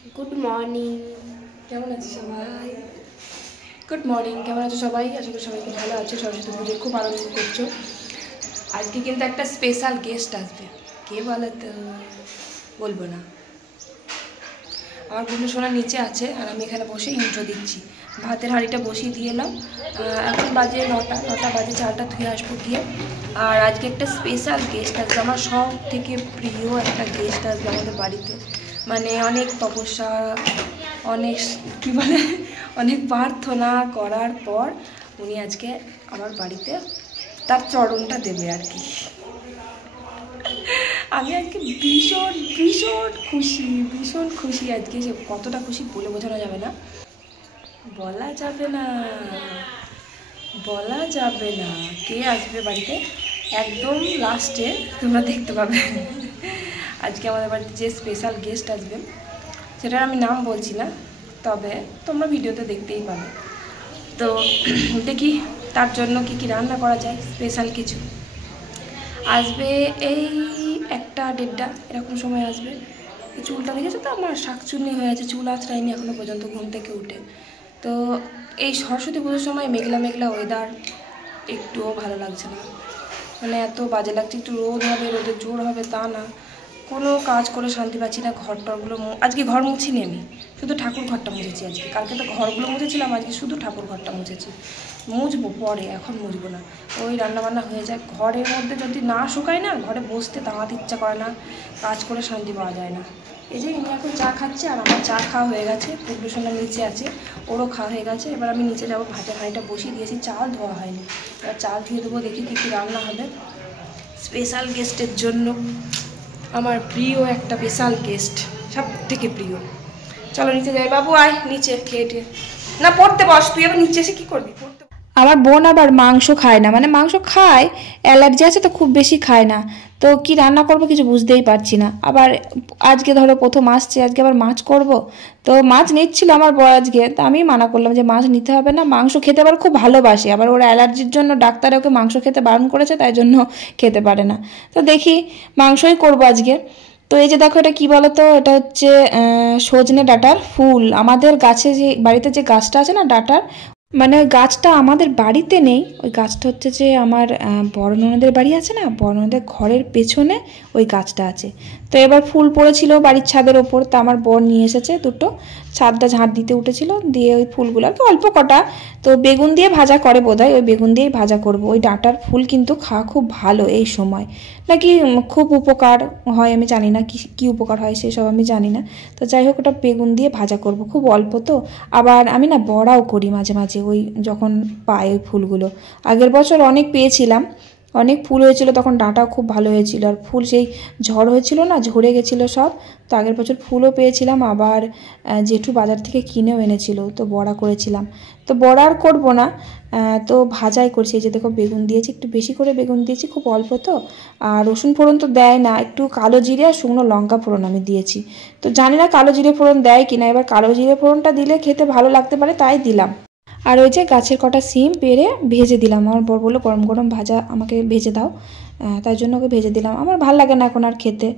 Good morning. কেমন আছো সবাই? গুড মর্নিং, কেমন আছো সবাই? আশা করি সবাই খুব ভালো আছো, সরস্বতী পুজোয় খুব আনন্দ করছো। আজকে কিন্তু একটা স্পেশাল গেস্ট আসবে। কে বলো তো? বলবো না। আমার গুলো সোনা নিচে আছে আর আমি এখানে বসে ইন্ট্রো দিচ্ছি। ভাতের হাঁড়িটা বসিয়ে দিয়ে এলাম। এখন বাজে 9টা বাজে, চালটা ধুয়ে আসবো গিয়ে। আর আজকে একটা স্পেশাল গেস্ট আসবে, আমার সব থেকে প্রিয় একটা গেস্ট আসবে আমাদের বাড়িতে। মানে অনেক তপস্যা, অনেক কী বলে, অনেক প্রার্থনা করার পর উনি আজকে আমার বাড়িতে তার চরণটা দেবে আর কি। আমি আজকে ভীষণ ভীষণ খুশি, ভীষণ খুশি আজকে। সে কতটা খুশি বলে বোঝানো যাবে না, বলা যাবে না, বলা যাবে না। কে আসবে বাড়িতে একদম লাস্টে তোমরা দেখতে পাবে। আজকে আমাদের বাড়িতে যে স্পেশাল গেস্ট আসবে সেটার আমি নাম বলছি না, তবে তোমরা ভিডিওতে দেখতেই পাবে। তো দেখি তার জন্য কি কি রান্না করা যায়, স্পেশাল কিছু। আসবে এই 1টা 1:30 এরকম সময় আসবে। চুলটা দেখেছো তো আমার শাকচুন্নি হয়ে আছে, চুল আঁচড়াইনি এখনো পর্যন্ত ঘুম থেকে উঠে। তো এই সরস্বতী পুজোর সময় মেঘলা মেঘলা ওয়েদার একটুও ভালো লাগছে না, মানে এত বাজে লাগছে। একটু রোদ হবে, রোদের জোর হবে তা না, কোনো কাজ করে শান্তি পাচ্ছি না। ঘর টরগুলো আজকে ঘর মুছিনি আমি, শুধু ঠাকুর ঘরটা মুছেছি আজকে। কালকে তো ঘরগুলো মুছেছিলাম, আজকে শুধু ঠাকুর ঘরটা মুছেছি। মুছবো পরে, এখন মুছবো না। ওই রান্নাবান্না হয়ে যায়, ঘরের মধ্যে যদি না শুকায় না, ঘরে বসতে দাঁড়াতে ইচ্ছা করে না, কাজ করে শান্তি পাওয়া যায় না। এই যে ইনি এখন চা খাচ্ছে আর আমার চা খাওয়া হয়ে গেছে। পরিবেশনটা নিচে আছে, ওরও খাওয়া হয়ে গেছে। এবার আমি নিচে যাবো, ভাতের হাঁড়িটা বসিয়ে দিয়েছি, চাল ধোয়া হয়নি। এবার চাল ধুয়ে দেবো, দেখি কী কী রান্না হবে স্পেশাল গেস্টের জন্য। আমার প্রিয় একটা স্পেশাল গেস্ট, সব থেকে প্রিয়। চলো নিচে যাই, বাবু আয় নিচে, খেয়ে টেয়ে না পড়তে বস। তুই আবার নিচে এসে কী করবি? আমার বোন আবার মাংস খায় না, মানে মাংস খায়, অ্যালার্জি আছে তো খুব বেশি খায় না। তো কি রান্না করব কিছু বুঝতেই পারছি না। আবার আজকে ধরো প্রথম আসছে, আজকে আবার মাছ করব। তো মাছ নিচ্ছিল আমার বর আজকে, তো আমি মানা করলাম যে মাছ নিতে হবে না, মাংস খেতে আবার খুব ভালোবাসে। আবার ওর অ্যালার্জির জন্য ডাক্তার ওকে মাংস খেতে বারণ করেছে, তাই জন্য খেতে পারে না। তো দেখি মাংসই করবো আজকে। তো এই যে দেখো, এটা কি বলতো, এটা হচ্ছে সজনে ডাঁটার ফুল। আমাদের গাছে যে বাড়িতে যে গাছটা আছে না ডাঁটার, মানে ওই গাছটা আমাদের বাড়িতে নেই, ওই গাছটা হচ্ছে যে আমার বড় ননদের বাড়ি আছে না, বড় ননদের ঘরের পেছনে ওই গাছটা আছে। তো এবার ফুল পড়েছিল বাড়ির ছাদের ওপর, তো আমার বর নিয়ে এসেছে দুটো, ছাদটা ঝাঁট দিতে উঠেছিল, দিয়ে ওই ফুলগুলো আর কি অল্প কটা। তো বেগুন দিয়ে ভাজা করে বোধহয়, ওই বেগুন দিয়েই ভাজা করব। ওই ডাঁটার ফুল কিন্তু খাওয়া খুব ভালো এই সময়, নাকি খুব উপকার হয়, আমি জানি না কি উপকার হয় সেসব আমি জানি না। তো যাই হোক, ওটা বেগুন দিয়ে ভাজা করব, খুব অল্প তো। আবার আমি না বড়াও করি মাঝে মাঝে, ওই যখন পাই ওই ফুলগুলো। আগের বছর অনেক পেয়েছিলাম, অনেক ফুল হয়েছিল, তখন ডাঁটাও খুব ভালো হয়েছিল। আর ফুল সেই ঝড় হয়েছিল না, ঝরে গেছিলো সব। তো আগের বছর ফুলও পেয়েছিলাম, আবার জেঠু বাজার থেকে কিনেও এনেছিল, তো বড়া করেছিলাম। তো বড়া আর করবো না, তো ভাজাই করছি। এই যে দেখো বেগুন দিয়েছি, একটু বেশি করে বেগুন দিয়েছি, খুব অল্প তো। আর রসুন ফোড়ন তো দেয় না, একটু কালো জিরে আর শুকনো লঙ্কা ফোড়ন আমি দিয়েছি। তো জানি না কালো জিরে ফোড়ন দেয় কিনা, এবার কালো জিরে ফোড়নটা দিলে খেতে ভালো লাগতে পারে, তাই দিলাম। আর ওই যে গাছের কটা সিম পেড়ে ভেজে দিলাম, আমার বর বললো গরম গরম ভাজা আমাকে ভেজে দাও, তাই জন্য ওকে ভেজে দিলাম। আমার ভাল লাগে না এখন আর খেতে,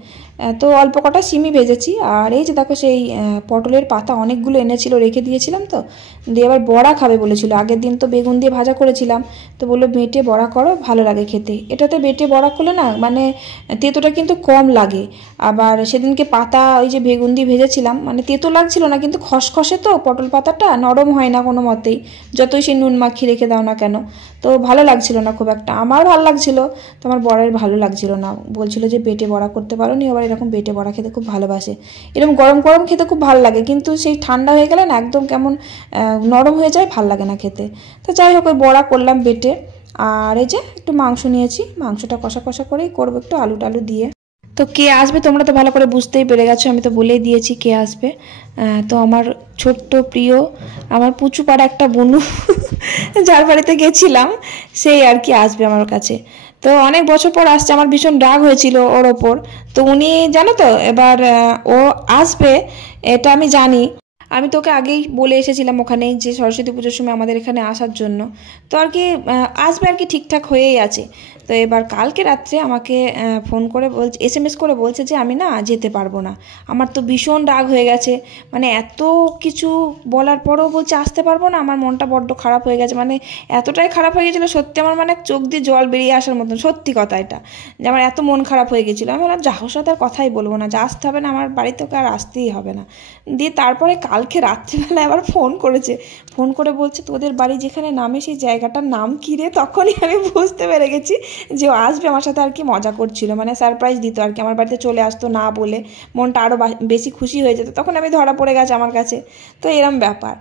তো অল্প কটা সিমই ভেজেছি। আর এই যে দেখো, সেই পটলের পাতা অনেকগুলো এনেছিল, রেখে দিয়েছিলাম তো, দিয়ে আবার বড়া খাবে বলেছিল। আগের দিন তো বেগুন দিয়ে ভাজা করেছিলাম, তো বললো বেটে বড়া করো, ভালো লাগে খেতে। এটাতে বেটে বড়া করলে না, মানে তেঁতোটা কিন্তু কম লাগে। আবার সেদিনকে পাতা ওই যে বেগুন দিয়ে ভেজেছিলাম, মানে তেঁতো লাগছিল না, কিন্তু খসখসে তো পটল পাতাটা, নরম হয় না কোনো মতেই, যতই সে নুন মাখিয়ে রেখে দাও না কেন। তো ভালো লাগছিল না খুব একটা, আমার ভালো লাগছিল, তো আমার বরের ভালো লাগছিল না, বলছিল যে বেটে বড়া করতে পারো নি। আবার এরকম বেটে বড়া খেতে খুব ভালোবাসে, এরকম গরম গরম খেতে খুব ভালো লাগে, কিন্তু সেই ঠান্ডা হয়ে গেলে না একদম কেমন নরম হয়ে যায়, ভাল লাগে না খেতে। তো যাই হোক, ওই বড়া করলাম বেটে। আর এই যে একটু মাংস নিয়েছি, মাংসটা কষা কষা করেই করবো, একটু আলু টালু দিয়ে। তো কে আসবে তোমরা তো ভালো করে বুঝতেই পেরে গেছো, আমি তো বলেই দিয়েছি কে আসবে। তো আমার ছোট্ট প্রিয়, আমার পুচু পাড়া একটা বনু, যার বাড়িতে গেছিলাম, সেই আর কি আসবে আমার কাছে। তো অনেক বছর পর আসছে, আমার ভীষণ রাগ হয়েছিল ওর ওপর। তো উনি জানো তো এবার ও আসবে, এটা আমি জানি। আমি তোকে আগেই বলে এসেছিলাম ওখানে যে সরস্বতী পুজোর সময় আমাদের এখানে আসার জন্য। তো আর কি আসবে আর কি, ঠিকঠাক হয়েই আছে। তো এবার কালকে রাত্রে আমাকে ফোন করে বলছে, SMS করে বলছে যে আমি না যেতে পারবো না। আমার তো ভীষণ রাগ হয়ে গেছে, মানে এত কিছু বলার পরেও বলছে আসতে পারবো না। আমার মনটা বড্ড খারাপ হয়ে গেছে, মানে এতটাই খারাপ হয়ে গেছিলো সত্যি, আমার মানে চোখ দিয়ে জল বেরিয়ে আসার মতন, সত্যি কথা এটা, যে আমার এত মন খারাপ হয়ে গেছিলো। আমি বললাম যা ওর সাথে আর কথাই বলবো না, যা আসতে হবে না, আমার বাড়িতে ওকে আর আসতেই হবে না। দিয়ে তারপরে কালকে রাত্রিবেলা আবার ফোন করেছে, ফোন করে বলছে তোদের বাড়ি যেখানে নামে সেই জায়গাটার নাম কী রে। তখনই আমি বুঝতে পেরে গেছি যে ও আসবে, আমার সাথে আর কি মজা করছিল, মানে সারপ্রাইজ দিত আর কি, আমার বাড়িতে চলে আসতো না বলে মনটা আরও বেশি খুশি হয়ে যেত। তখন আমি ধরা পড়ে গেছে আমার কাছে, তো এরম ব্যাপার।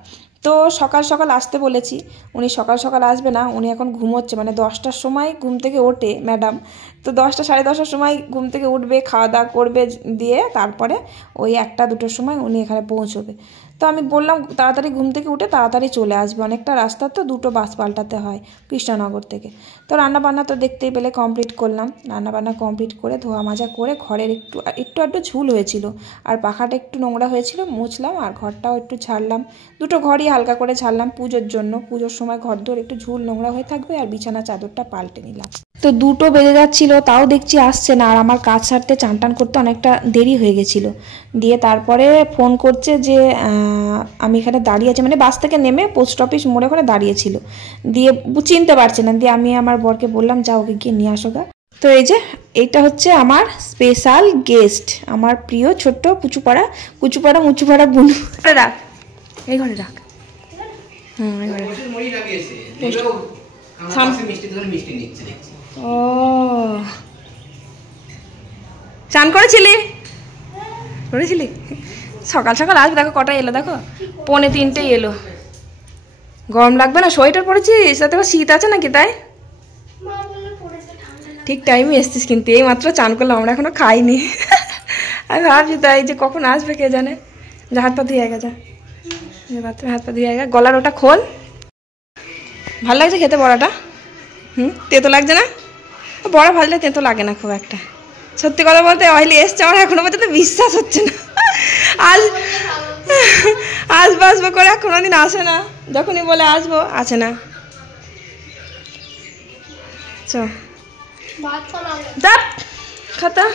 তো সকাল সকাল আসতে বলেছি, উনি সকাল সকাল আসবে না, উনি এখন ঘুমোচ্ছে, মানে 10টার সময় ঘুম থেকে ওঠে ম্যাডাম। তো 10টা সাড়ে 10টার সময় ঘুম থেকে উঠবে, খাওয়া দাওয়া করবে, দিয়ে তারপরে ওই 1টা 2টোর সময় উনি এখানে পৌঁছবে। তো আমি বললাম তাড়াতাড়ি ঘুম থেকে উঠে তাড়াতাড়ি চলে আসবে, অনেকটা রাস্তা তো, 2টো বাস পাল্টাতে হয় কৃষ্ণনগর থেকে। তো রান্নাবান্না তো দেখতেই পেলে কমপ্লিট করলাম, রান্নাবান্না কমপ্লিট করে ধোয়া মাজা করে ঘরের একটু ঝুল হয়েছিল, আর পাখাটা একটু নোংরা হয়েছিল, মুছলাম, আর ঘরটাও একটু ছাড়লাম, 2টো ঘরই হালকা করে ছাড়লাম পুজোর জন্য। পুজোর সময় ঘর দোর একটু ঝুল নোংরা হয়ে থাকবে, আর বিছানা চাদরটা পাল্টে নিলাম। তো 2টো বেজে যাচ্ছিলো, তাও দেখছি আসছে না, আর আমার কাজ সারতে চান টান করতে অনেকটা দেরি হয়ে গেছিলো। দিয়ে তারপরে ফোন করছে যে আমি এখানে দাঁড়িয়ে আছি, মানে বাস থেকে নেমে পোস্ট অফিস মোড়ে ওখানে দাঁড়িয়েছিল, দিয়ে চিনতে পারছে না। দিয়ে আমি আমার বরকে বললাম যা ওকে গিয়ে নিয়ে আসো গা। তো এই যে এইটা হচ্ছে আমার স্পেশাল গেস্ট, আমার প্রিয় ছোট্ট কুচুপাড়া মুচুপাড়া বুনু। রাখ এই ঘরে রাখ, এই ঘরে ও চান করেছিলি সকাল সকাল আসবে। দেখো কটা এলো, দেখো 2:45 এলো। গরম লাগবে না? সোয়েটার পরেছিস? তাতে শীত আছে নাকি? তাই ঠিক টাইমে এসছিস, কিন্তু এই মাত্র চান করলাম, আমরা এখনো খাইনি। আমি ভাবছি তাই যে কখন আসবে কে জানে। যা হাত পা ধুয়ে গেছে, বাথরুমে হাত পা ধুয়ে গেছে, গলার ওটা খোল। ভালো লাগছে খেতে বড়াটা? তেতো লাগছে না? বড়া ভাজলে তেতো লাগে না খুব একটা, সত্যি কথা বলতে। অয়েলি এসছে, আমার এখনো পর্যন্ত বিশ্বাস হচ্ছে না। আসবো করে কোনোদিন আসে না, যখনই বলে আসবো আসে না। খাতা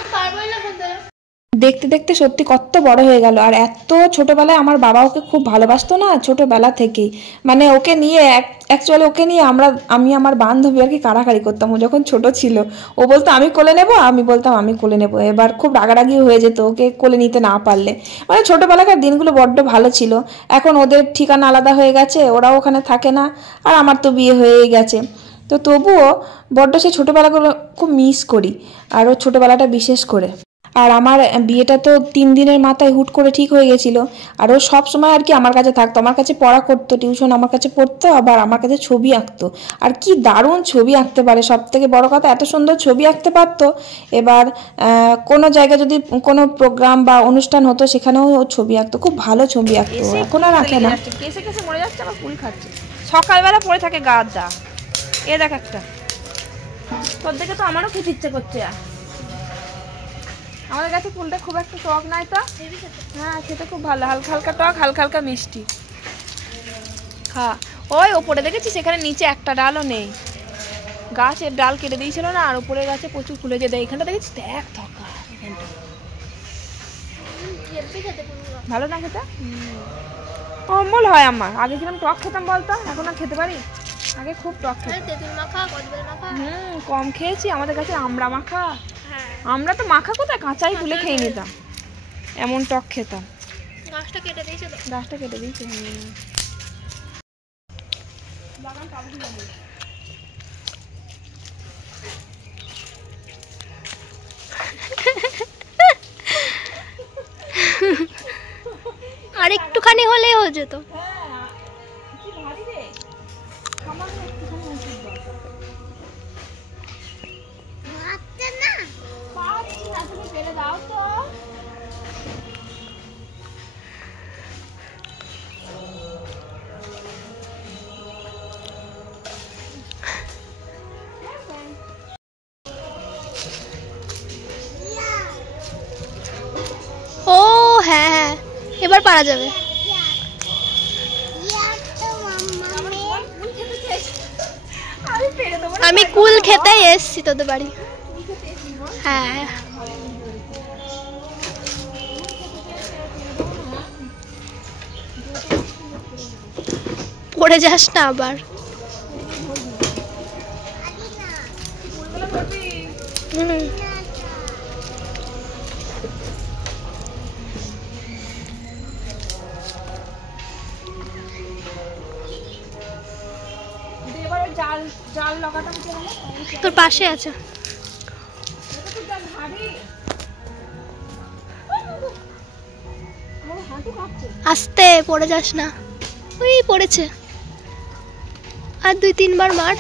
দেখতে দেখতে সত্যি কত বড় হয়ে গেল। আর এত ছোটবেলায় আমার বাবা ওকে খুব ভালোবাসতো না, ছোটবেলা থেকেই, মানে ওকে নিয়ে অ্যাকচুয়ালি ওকে নিয়ে আমি আমার বান্ধবী আর কি কাড়াকাড়ি করতাম। ও যখন ছোট ছিল ও বলতো আমি কোলে নেবো, আমি বলতাম আমি কোলে নেবো। এবার খুব রাগারাগি হয়ে যেত ওকে কোলে নিতে না পারলে। মানে ছোটবেলাকার দিনগুলো বড্ড ভালো ছিল। এখন ওদের ঠিকানা আলাদা হয়ে গেছে, ওরাও ওখানে থাকে না, আর আমার তো বিয়ে হয়েই গেছে। তো তবুও বড্ড সেই ছোটোবেলাগুলো খুব মিস করি, আর ও ছোটোবেলাটা বিশেষ করে। আর আমার বিয়েটা তো 3 দিনের মাথায় হুট করে ঠিক হয়ে গেছিলো। আর ও সব সময় আর কি আমার কাছে থাকতো, আমার কাছে পড়া করতো, টিউশন আমার কাছে পড়তো, আবার আমার কাছে ছবি আঁকতো। আর কি দারুণ ছবি আঁকতে পারে, সব থেকে বড় কথা এত সুন্দর ছবি আঁকতে পারতো। এবার কোনো জায়গায় যদি কোনো প্রোগ্রাম বা অনুষ্ঠান হতো সেখানেও ও ছবি আঁকতো, খুব ভালো ছবি আঁকতো। এখন আর আঁকে না, কেসে কেসে মরে যাচ্ছে, আবার কুল খাচ্ছে, সকালবেলা পড়ে থাকে গাদা। এ দেখ একটা, তোর দেখে তো আমারও খেতে ইচ্ছে করছে। আমাদের কাছে ফুলটা খুব একটা টক নাই তো, হ্যাঁ খেতে খুব ভালো, হালকা হালকা টক, হালকা হালকা মিষ্টি। খা। ওই ওপরে দেখেছি, সেখানে নিচে একটা ডালও নেই, গাছের ডাল কেটে দিয়েছিল না, আর উপরে গাছে প্রচুর ফুলে যেত। এখানটা দেখেছি দেখ থকা, এখানটা ভালো না খেতে, অম্বল হয় আমার। আগে কিরকম টক খেতাম বলতো, এখন আর খেতে পারি? আগে খুব টক খেতাম। কম খেয়েছি। আমাদের কাছে আমড়া মাখা, আমরা তো মাখা কোথায়, কাঁচাই তুলে খেয়ে নিতাম, এমন টক খেতাম। গাছটা কেটে দিয়েছে। আর একটুখানি হলেই হয়ে যেত। ও হ্যাঁ, এবার পারা যাবে। আমি পেরে দেবো আমি কুল খেতেই এসছি তোদের বাড়ি। হ্যাঁ পড়ে যাস না আবার। তোর পাশে আছে। আস্তে পড়ে যাস না। ওই পড়েছে, আর 2-3 বার মার।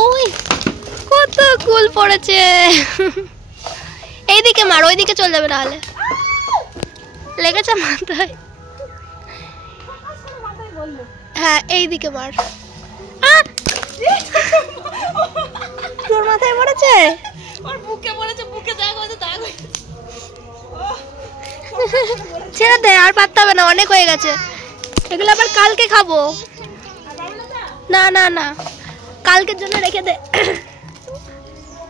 ওই কত কুল পড়েছে। এইদিকে মার, ওইদিকে চলে যাবে, নাহলে লেগেছে মাথায়। হ্যাঁ এইদিকে মার। তোর মাথায় পড়েছে? ওর বুকে পড়েছে, বুকে দাগ হয়েছে, দাগ হয়েছে। ছেড়ে দে, আর পারতে হবে না, অনেক হয়ে গেছে। এগুলো আবার কালকে খাবো। না না না, কালকের জন্য রেখে দে।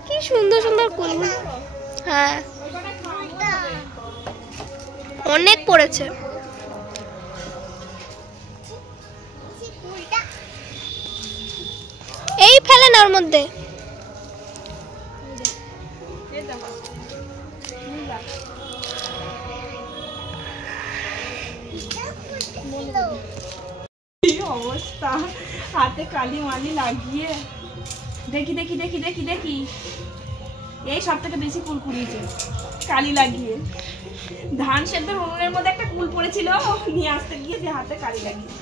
কি সুন্দর সুন্দর কুলগুলো। হ্যাঁ অনেক পড়েছে। এই ফেলে না ওর মধ্যে। অবস্থা, হাতে কালি মালি লাগিয়ে। দেখি দেখি দেখি দেখি দেখি, এই সব থেকে বেশি কুল কুড়িয়েছে কালি লাগিয়ে। ধান সেদ্ধ উনুনের মধ্যে একটা কুল পড়েছিল, নিয়ে আসতে গিয়ে যে হাতে কালি লাগিয়ে।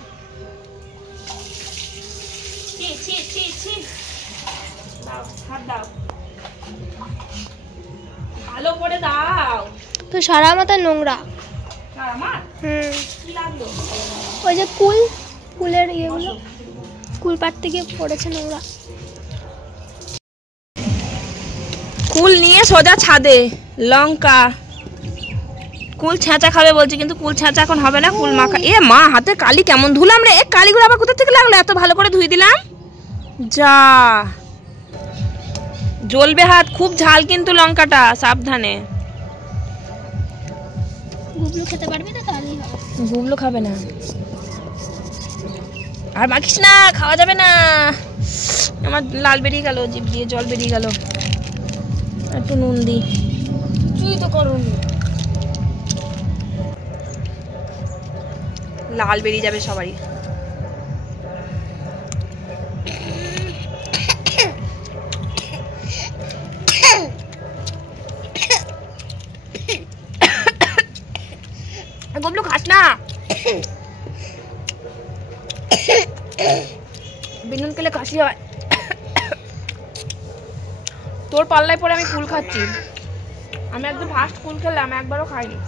হাত দাও, ভালো করে দাও। তো সারা মাথা নোংরা। আমার কি লাগলো? ওই যে কুলের ইয়েগুলো, কুল পাড়তে গিয়ে পড়েছে নোংরা। কুল নিয়ে সোজা ছাদে। লঙ্কা, কুল ছেঁচা খাবে বলছে, কিন্তু কুল ছেঁচা এখন হবে না, কুল মাখা। এ মা, হাতে কালি কেমন ধুলাম রে। কালিগুলো আবার কোথা থেকে লাগলো? এত ভালো করে ধুই দিলাম, যা জ্বলবে হাত। খুব ঝাল কিন্তু লঙ্কাটা, সাবধানে। গুবলু খেতে পারবি না? তাহলেই হবে। গুবলু খাবে না, আর মাখিস না, খাওয়া যাবে না। আমার লাল বেরিয়ে গেল, জিভ দিয়ে জল বেরিয়ে গেল। একটু নুন দি, তুই তো করনি। লাল বেরিয়ে যাবে সবারই। গুবলু খাস না, বিনুন খেলে কাশি হয়। তোর পাল্লায় পরে আমি কুল খাচ্ছি। আমি একদম ফার্স্ট কুল খেলাম, একবারও খাইনি।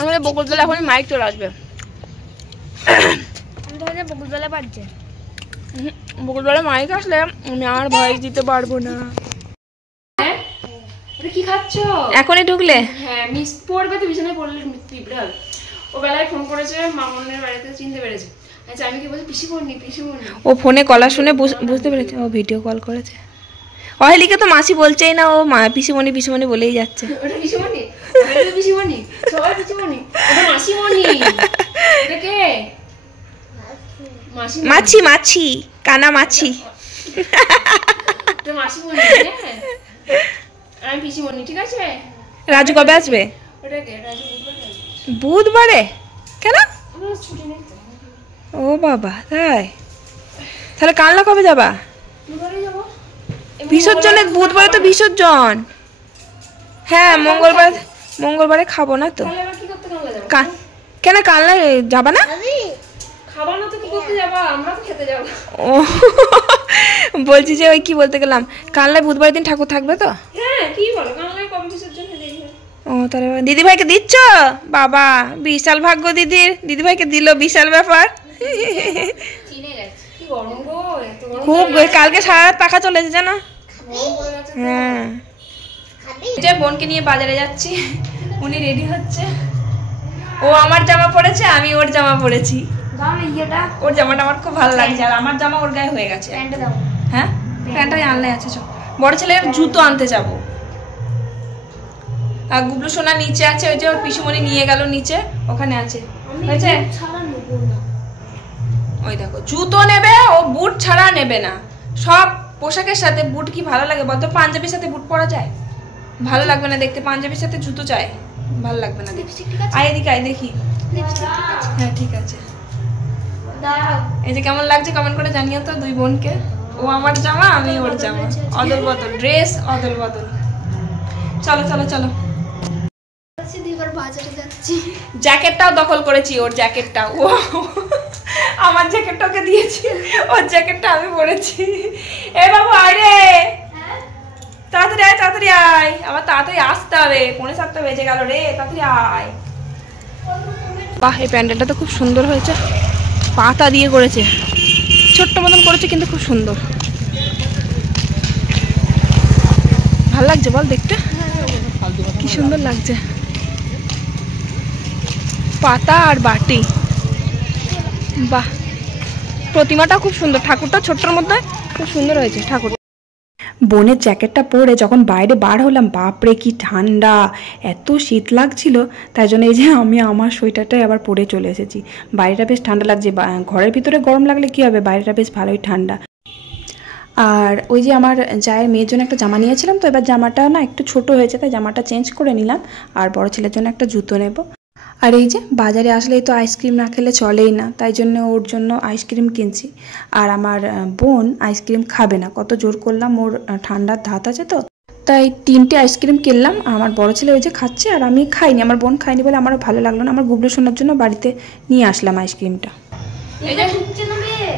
আমাদের বকুলতলা এখন মাইক চলে আসবে। বকুলতলা বাজছে। বকুলতলা মাইক আসলে আমি আর ভয়েস দিতে পারবো না। কি খাচ্ছ? এখনই ঢুকলে? হ্যাঁ, মিস পড়বে তো, বিছানায় পড়লে পিঁপড়াল। ও বেলায় ফোন করেছে, মামনের বাড়িতে, চিনতে পেরেছে। আচ্ছা আমি কি বলছি, পিসি বলনি, পিসি বলনি। ও ফোনে কলা শুনে বুঝতে পেরেছে, ও ভিডিও কল করেছে। অহেলিকে তো মাসি বলছেই না, ও পিসিমণি পিসিমণি বলেই যাচ্ছে। ওটা পিসিমণি, ওটা পিসিমণি, সবাই পিসিমণি, ওটা মাসিমণি। এটা কে? মাসি, মাছি মাছি, কানা মাছি। এটা মাসিমণি, হ্যাঁ আমি পিসিমণি, ঠিক আছে। রাজু কবে আসবে? ওটা কে? রাজু বুধবারে? কেন? ছুটি নেই তো। ও বাবা, তাই? তাহলে কালনা কবে যাবা? বুধবারে যাবো। বিসর্জনের বুধবারে তো বিসর্জন। হ্যাঁ মঙ্গলবারে খাবো না তো। তাহলে আবার কি করতে কালনা যাবো? কেন কালনা যাবা না? খাবার না তো কি করতে যাবা? আমরা তো খেতে যাবো। ও বলছি যে ওই কি বলতে গেলাম, কালনায় বুধবার দিন ঠাকুর থাকবে তো? হ্যাঁ, কি বলো, কালনায় কবে বিসর্জন হয়ে দেখবে। ও তাহলে দিদিভাইকে দিচ্ছ? বাবা বিশাল ভাগ্য দিদির, দিদিভাইকে দিল, বিশাল ব্যাপার। চিনে গেছে। কি গরম গো, এত গরম। খুব, কালকে সারা রাত পাখা চলেছে জানো। গরম পড়ে গেছে তো। হ্যাঁ যে বোনকে নিয়ে বাজারে যাচ্ছি, উনি রেডি হচ্ছে। ও আমার জামা পরেছে, আমি ওর জামা পরেছি। ওর জামাটা আমার খুব ভালো লাগছে, আর আমার জামা ওর গায়ে হয়ে গেছে। হ্যাঁ, প্যান্টটাই আনলে আছে। চল, বড় ছেলের জুতো আনতে যাবো। আর গুবলু সোনা নিচে আছে, ওই যে ওর পিসুমণি নিয়ে গেল নিচে, ওখানে আছে। হয়েছে? ওই দেখো, জুতো নেবে, ও বুট ছাড়া নেবে না। সব পোশাকের সাথে বুট কি ভালো লাগে বলতো? পাঞ্জাবির সাথে বুট পরা যায়? ভালো লাগবে না দেখতে, পাঞ্জাবির সাথে জুতো চাই, ভালো লাগবে না দেখতে। আয় এদিকে আয়, দেখি। হ্যাঁ ঠিক আছে। এই যে কেমন লাগছে কমেন্ট করে জানিও তো দুই বোনকে। ও আমার জামা, আমি ওর জামা, অদল বদল ড্রেস, অদল বদল। চলো চলো চলো, বাজারে যাচ্ছি। জ্যাকেটটাও দখল করেছি, ওর জ্যাকেটটা। ও আমার জ্যাকেটটা ওকে দিয়েছি, ওর জ্যাকেটটা আমি পরেছি। এ বাবু আয় রে, তাড়াতাড়ি আয়, তাড়াতাড়ি আয়, আবার তাড়াতাড়ি আসতে হবে, 7:45 বেজে গেল রে, তাড়াতাড়ি আয়। বাহ, এই প্যান্ডেলটা তো খুব সুন্দর হয়েছে, পাতা দিয়ে করেছে, ছোট্ট মতন করেছে কিন্তু খুব সুন্দর। ভাল লাগছে বল দেখতে, কি সুন্দর লাগছে, পাতা আর বাটি। বাহ, প্রতিমাটা খুব সুন্দর, ঠাকুরটা ছোট্টর মধ্যে খুব সুন্দর হয়েছে ঠাকুর। বোনের জ্যাকেটটা পরে যখন বাইরে বার হলাম, বাপরে কি ঠান্ডা, এত শীত লাগছিল। তাই জন্য এই যে আমি আমার সোয়েটারটাই আবার পরে চলে এসেছি। বাইরেটা বেশ ঠান্ডা লাগছে, ঘরের ভিতরে গরম লাগলে কি হবে, বাইরেটা বেশ ভালোই ঠান্ডা। আর ওই যে আমার জায়ের মেয়ের জন্য একটা জামা নিয়েছিলাম, তো এবার জামাটা না একটু ছোট হয়েছে, তাই জামাটা চেঞ্জ করে নিলাম। আর বড় ছেলের জন্য একটা জুতো নেব। আর এই যে বাজারে আসলেই তো আইসক্রিম না খেলে চলেই না, তাই জন্য ওর জন্য আইসক্রিম কিনছি। আর আমার বোন আইসক্রিম খাবে না, কত জোর করলাম, ওর ঠান্ডার ধাত আছে তো, তাই 3টে আইসক্রিম কিনলাম। আমার বড় ছেলে ওই যে খাচ্ছে, আর আমি খাইনি, আমার বোন খাইনি বলে আমারও ভালো লাগলো না। আমার গুবলু সোনার জন্য বাড়িতে নিয়ে আসলাম আইসক্রিমটা।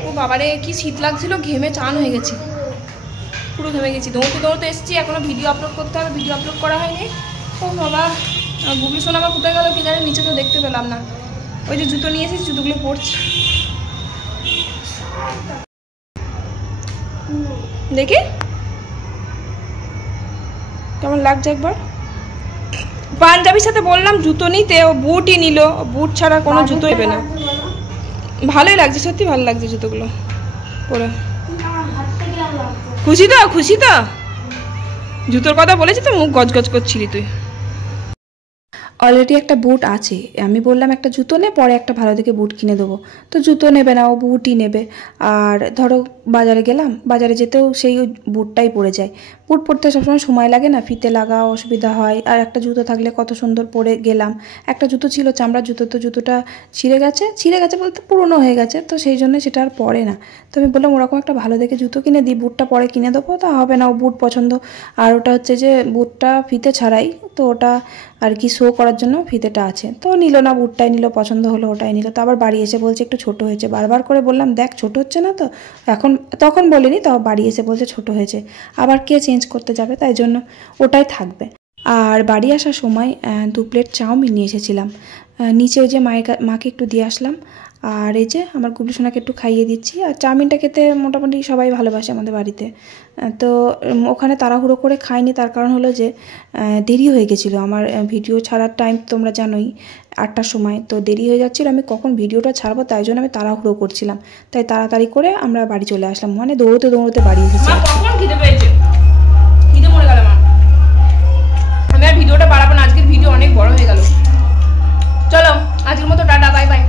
ও বাবারে কি শীত লাগছিল, ঘেমে চান হয়ে গেছি, পুরো ঘেমে গেছি, দৌড়তে দৌড়তে এসেছি। এখনো ভিডিও আপলোড করতে হবে, ভিডিও আপলোড করা হয়নি। ও বাবা, গুবলু সোনা আমার কোথায় গেল কি জানি, নিচে তো দেখতে পেলাম না। ওই যে জুতো নিয়ে এসেছি, জুতোগুলো পরছে, দেখি কেমন লাগছে একবার। পাঞ্জাবির সাথে বললাম জুতো নিতে, ও বুটই নিল, বুট ছাড়া কোনো জুতো নেবে না। ভালোই লাগছে, সত্যি ভালো লাগছে জুতোগুলো পরে। খুশি তো, খুশি তো? জুতোর কথা বলেছি তো, মুখ গজগজ করছিলি তুই। অলরেডি একটা বুট আছে, আমি বললাম একটা জুতো নে, পরে একটা ভালো দেখে বুট কিনে দেবো। তো জুতো নেবে না, ও বুটই নেবে। আর ধরো বাজারে গেলাম, বাজারে যেতেও সেই বুটটাই পরে যায়। বুট পরতে সবসময় সময় লাগে না, ফিতে লাগা অসুবিধা হয়। আর একটা জুতো থাকলে কত সুন্দর পরে গেলাম। একটা জুতো ছিল চামড়ার জুতো, তো জুতোটা ছিঁড়ে গেছে বলতে পুরনো হয়ে গেছে, তো সেই জন্য সেটা আর পরে না। তো আমি বললাম ওরকম একটা ভালো দেখে জুতো কিনে দিই, বুটটা পরে কিনে দেবো। তা হবে না, ও বুট পছন্দ। আর ওটা হচ্ছে যে বুটটা ফিতে ছাড়াই, তো ওটা আর কি শো করার জন্য ফিতেটা আছে, তো নিল না, বুটটাই নিল, পছন্দ হলো ওটাই নিল। তো আবার বাড়ি এসে বলছে একটু ছোট হয়েছে, বারবার করে বললাম দেখ ছোট হচ্ছে না তো, তখন বলিনি, তো বাড়ি এসে বলছে ছোট হয়েছে, আবার কে চেঞ্জ করতে যাবে, তাই জন্য ওটাই থাকবে। আর বাড়ি আসার সময় 2 প্লেট চাউমিন নিয়ে এসেছিলাম, নিচে ওই যে মাকে একটু দিয়ে আসলাম। আর এই যে আমার গুবলু সোনাকে একটু খাইয়ে দিচ্ছি। আর চাউমিনটা খেতে মোটামুটি সবাই ভালোবাসে আমাদের বাড়িতে। তো ওখানে তাড়াহুড়ো করে খাইনি, তার কারণ হলো যে দেরি হয়ে গেছিলো। আমার ভিডিও ছাড়ার টাইম তোমরা জানোই 8টার সময়, তো দেরি হয়ে যাচ্ছিলো, আমি কখন ভিডিওটা ছাড়বো তাই জন্য আমি তাড়াহুড়ো করছিলাম। তাই তাড়াতাড়ি করে আমরা বাড়ি চলে আসলাম, মানে দৌড়তে দৌড়তে বাড়ি এসেছি। আমি আর ভিডিওটা বাড়াবো না, আজকের ভিডিও অনেক বড় হয়ে গেল। চলো আজকের মতো টাটা, বাই বাই।